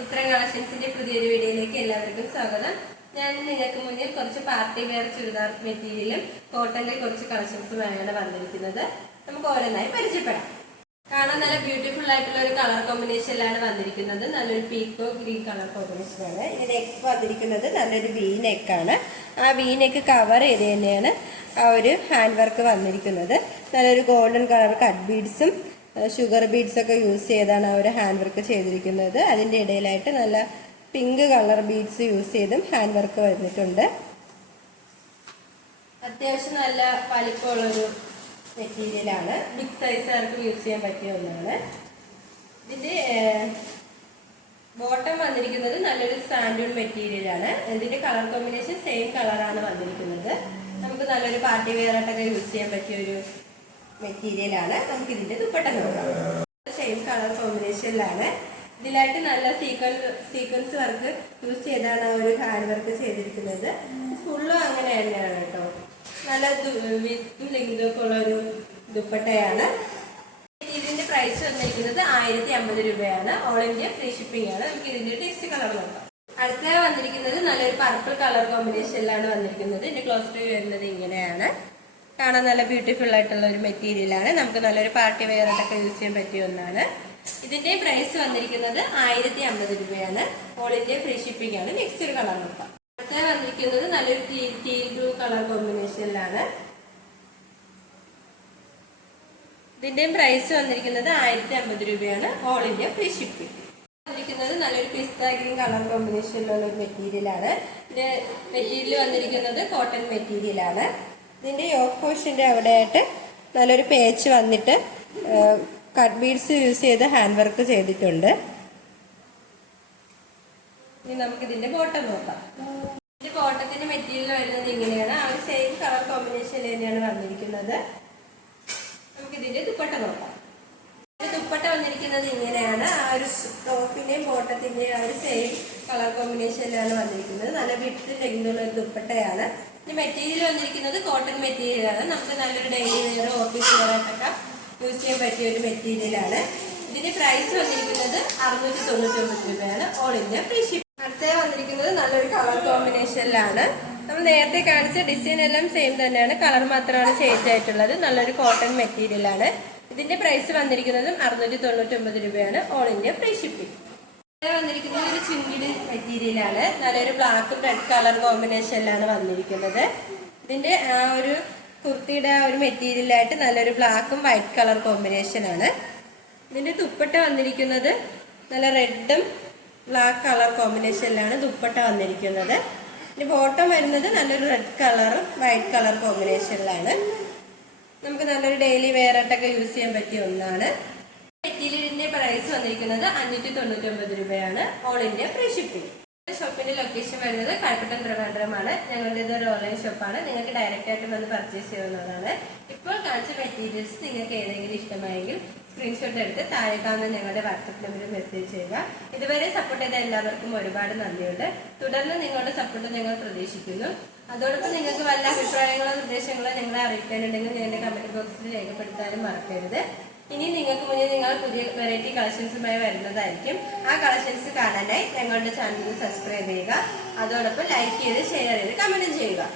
ഉത്തരം കളക്ഷൻസിന്റെ പുതിയൊരു വീഡിയോയിലേക്ക് എല്ലാവർക്കും സ്വാഗതം. ഞാൻ നിങ്ങൾക്ക് മുന്നിൽ കുറച്ച് പാർട്ടി വെയർ ചുരിദാർ മെറ്റീരിയലും കോട്ടന്റെ കുറച്ച് കളക്ഷൻസുമായാണ് വന്നിരിക്കുന്നത്. നമുക്ക് ഓരോന്നായി പരിചയപ്പെടാം. കാണാൻ നല്ല ബ്യൂട്ടിഫുൾ ആയിട്ടുള്ള ഒരു കളർ കോമ്പിനേഷനിലാണ് വന്നിരിക്കുന്നത്. നല്ലൊരു പീക്കോ ഗ്രീൻ കളർ കോമ്പിനേഷനാണ്. ഇതിന്റെ നെക്ക് വന്നിരിക്കുന്നത് നല്ലൊരു വി നെക്കാണ്. ആ വി നെക്ക് കവർ ചെയ്ത് തന്നെയാണ് ആ ഒരു ഹാൻഡ് വർക്ക് വന്നിരിക്കുന്നത്. നല്ലൊരു ഗോൾഡൻ കളർ കട്ട് ബീഡ്സും ഷുഗർ ബീഡ്സ് ഒക്കെ യൂസ് ചെയ്താണ് ആ ഒരു ഹാൻഡ് വർക്ക് ചെയ്തിരിക്കുന്നത്. അതിൻ്റെ ഇടയിലായിട്ട് നല്ല പിങ്ക് കളർ ബീഡ്സ് യൂസ് ചെയ്തും ഹാൻഡ് വർക്ക് വന്നിട്ടുണ്ട്. അത്യാവശ്യം നല്ല വലിപ്പമുള്ളൊരു മെറ്റീരിയലാണ്. ബിഗ് സൈസുകാർക്ക് യൂസ് ചെയ്യാൻ പറ്റിയ ഒന്നാണ്. ഇതിന്റെ ബോട്ടം വന്നിരിക്കുന്നത് നല്ലൊരു സാൻഡൂൺ മെറ്റീരിയലാണ്. ഇതിന്റെ കളർ കോമ്പിനേഷൻ സെയിം കളറാണ് വന്നിരിക്കുന്നത്. നമുക്ക് നല്ലൊരു പാർട്ടി വെയർ ആയിട്ടൊക്കെ യൂസ് ചെയ്യാൻ പറ്റിയ ഒരു മെറ്റീരിയലാണ്. നമുക്ക് ഇതിന്റെ ദുപ്പട്ട നോക്കാം. Same colour കോമ്പിനേഷനിലാണ്. ഇതിലായിട്ട് നല്ല സീക്വൻസ് വർക്ക് യൂസ് ചെയ്താണ് ആ ഒരു ഹാൻഡ് വർക്ക് ചെയ്തിരിക്കുന്നത്. ഫുള്ളും അങ്ങനെ തന്നെയാണ് കേട്ടോ. നല്ല വിത്തും ലെങ്തും ഒക്കെ ഉള്ള ഒരു ദുപ്പട്ടയാണ്. ഇതിന്റെ പ്രൈസ് വന്നിരിക്കുന്നത് 1050 രൂപയാണ്. ഓൾ ഇന്ത്യ ഫ്രീ ഷിപ്പിംഗ് ആണ്. നമുക്ക് ഇതിന്റെ ടെക്സ്റ്റ് കളർ നോക്കാം. അടുത്ത വന്നിരിക്കുന്നത് നല്ലൊരു പർപ്പിൾ കളർ കോമ്പിനേഷനിലാണ് വന്നിരിക്കുന്നത്. ഇതിന്റെ ക്ലോസ് ടു വരുന്നത് ഇങ്ങനെയാണ്. കാണാൻ നല്ല ബ്യൂട്ടിഫുൾ ആയിട്ടുള്ള ഒരു മെറ്റീരിയലാണ്. നമുക്ക് നല്ലൊരു പാർട്ടി വെയർ ആയിട്ടൊക്കെ യൂസ് ചെയ്യാൻ പറ്റിയ ഒന്നാണ്. ഇതിന്റെ പ്രൈസ് വന്നിരിക്കുന്നത് 1050 രൂപയാണ്. ഓൾ ഇന്ത്യ ഫ്രീ ഷിപ്പിംഗ് ആണ്. നെക്സ്റ്റ് ഒരു കളർ നോക്കാം. അടുത്ത വന്നിരിക്കുന്നത് നല്ലൊരു ടീൽ ബ്ലൂ കളർ കോമ്പിനേഷനിലാണ്. ഇതിന്റെയും പ്രൈസ് വന്നിരിക്കുന്നത് 1050 രൂപയാണ്. All India free shipping. വന്നിരിക്കുന്നത് നല്ലൊരു പിസ്ത ഗ്രീൻ കളർ കോമ്പിനേഷനിലുള്ള ഒരു മെറ്റീരിയലാണ്. ഇതിന്റെ മെറ്റീരിയൽ വന്നിരിക്കുന്നത് കോട്ടൺ മെറ്റീരിയലാണ്. ഇതിന്റെ യോക്ക് പോർഷന്റെ അവിടെയായിട്ട് നല്ലൊരു പേച്ച് വന്നിട്ട് കട്ട് ബീഡ്സ് യൂസ് ചെയ്ത് ഹാൻഡ് വർക്ക് ചെയ്തിട്ടുണ്ട്. ഇനി നമുക്ക് ഇതിന്റെ ബോട്ടം നോക്കാം. ഇതിന്റെ ബോട്ടത്തിന്റെ മെറ്റീരിയൽ വരുന്നത് ഇങ്ങനെയാണ്. ആ ഒരു സെയിം കളർ കോമ്പിനേഷൻ തന്നെയാണ് വന്നിരിക്കുന്നത്. നമുക്ക് ഇതിന്റെ ദുപ്പട്ട നോക്കാം. ദുപ്പട്ട വന്നിരിക്കുന്നത് ഇങ്ങനെയാണ്. ആ ഒരു ടോപ്പിന്റെയും ബോട്ടത്തിന്റെയും ആ ഒരു സെയിം കളർ കോമ്പിനേഷനിലാണ് വന്നിരിക്കുന്നത്. നല്ല വിട്ട് ലെങ്തുള്ള ഒരു ദുപ്പട്ടയാണ്. ഈ മെറ്റീരിയൽ വന്നിരിക്കുന്നത് കോട്ടൺ മെറ്റീരിയലാണ്. നമുക്ക് നല്ലൊരു ഡെയിലി വെയർ ഓഫീസ് വെയറായിട്ടൊക്കെ യൂസ് ചെയ്യാൻ പറ്റിയ ഒരു മെറ്റീരിയലാണ്. ഇതിന്റെ പ്രൈസ് വന്നിരിക്കുന്നത് 699 രൂപയാണ്. All India free shipping. അടുത്ത വന്നിരിക്കുന്നത് നല്ലൊരു കളർ കോമ്പിനേഷനിലാണ്. നമ്മൾ നേരത്തെ കാണിച്ച ഡിസൈൻ എല്ലാം സെയിം തന്നെയാണ്. കളർ മാത്രമാണ് ചേഞ്ച് ആയിട്ടുള്ളത്. നല്ലൊരു കോട്ടൺ മെറ്റീരിയലാണ്. ഇതിന്റെ പ്രൈസ് വന്നിരിക്കുന്നതും 699 രൂപയാണ്. All India free shipping. വന്നിരിക്കുന്നത് ഒരു ചുങ്കിടി മെറ്റീരിയലാണ്. നല്ലൊരു ബ്ലാക്കും റെഡ് കളർ കോമ്പിനേഷനിലാണ് വന്നിരിക്കുന്നത്. ഇതിന്റെ ആ ഒരു കുർത്തിയുടെ ആ ഒരു മെറ്റീരിയലായിട്ട് നല്ലൊരു ബ്ലാക്കും വൈറ്റ് കളർ കോമ്പിനേഷനാണ്. ഇതിന്റെ ദുപ്പട്ട വന്നിരിക്കുന്നത് നല്ല റെഡും ബ്ലാക്ക് കളർ കോമ്പിനേഷനിലാണ് ദുപ്പട്ട വന്നിരിക്കുന്നത്. ഇതിന്റെ ബോട്ടം വരുന്നത് നല്ലൊരു റെഡ് കളറും വൈറ്റ് കളർ കോമ്പിനേഷനിലാണ്. നമുക്ക് നല്ലൊരു ഡെയിലി വെയർ ആയിട്ടൊക്കെ യൂസ് ചെയ്യാൻ പറ്റിയ ഒന്നാണ്. മെറ്റീരിയലിന്റെ പ്രൈസ് വന്നിരിക്കുന്നത് 599 രൂപയാണ്. All India free shipping. ഷോപ്പിന്റെ ലൊക്കേഷൻ വരുന്നത് കഴക്കൂട്ടം ട്രിവാൻഡ്രമാണ്. ഞങ്ങളുടെ ഇതൊരു ഓൺലൈൻ ഷോപ്പാണ്. നിങ്ങൾക്ക് ഡയറക്റ്റ് ആയിട്ട് വന്ന് പർച്ചേസ് ചെയ്യാവുന്നതാണ്. ഇപ്പോൾ കാണിച്ച മെറ്റീരിയൽസ് നിങ്ങൾക്ക് ഏതെങ്കിലും ഇഷ്ടമായെങ്കിൽ സ്ക്രീൻഷോട്ട് എടുത്ത് താഴെ കാണുന്ന ഞങ്ങളുടെ വാട്സപ്പ് നമ്പറിൽ മെസ്സേജ് ചെയ്യുക. ഇതുവരെ സപ്പോർട്ട് ചെയ്ത എല്ലാവർക്കും ഒരുപാട് നന്ദിയുണ്ട്. തുടർന്ന് നിങ്ങളുടെ സപ്പോർട്ട് ഞങ്ങൾ പ്രതീക്ഷിക്കുന്നു. അതോടൊപ്പം നിങ്ങൾക്ക് വല്ല അഭിപ്രായങ്ങളോ നിർദ്ദേശങ്ങളോ ഞങ്ങളെ അറിയിക്കാനുണ്ടെങ്കിൽ ഞങ്ങളുടെ കമന്റ് ബോക്സിൽ രേഖപ്പെടുത്താനും മറക്കരുത്. ഇനി നിങ്ങൾക്ക് മുന്നിൽ നിങ്ങൾ പുതിയ വെറൈറ്റി കളക്ഷൻസുമായി വരുന്നതായിരിക്കും. ആ കളക്ഷൻസ് കാണാനായി ഞങ്ങളുടെ ചാനൽ സബ്സ്ക്രൈബ് ചെയ്യുക. അതോടൊപ്പം ലൈക്ക് ചെയ്ത് ഷെയർ ചെയ്ത് കമന്റും ചെയ്യുക.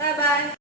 Bye bye.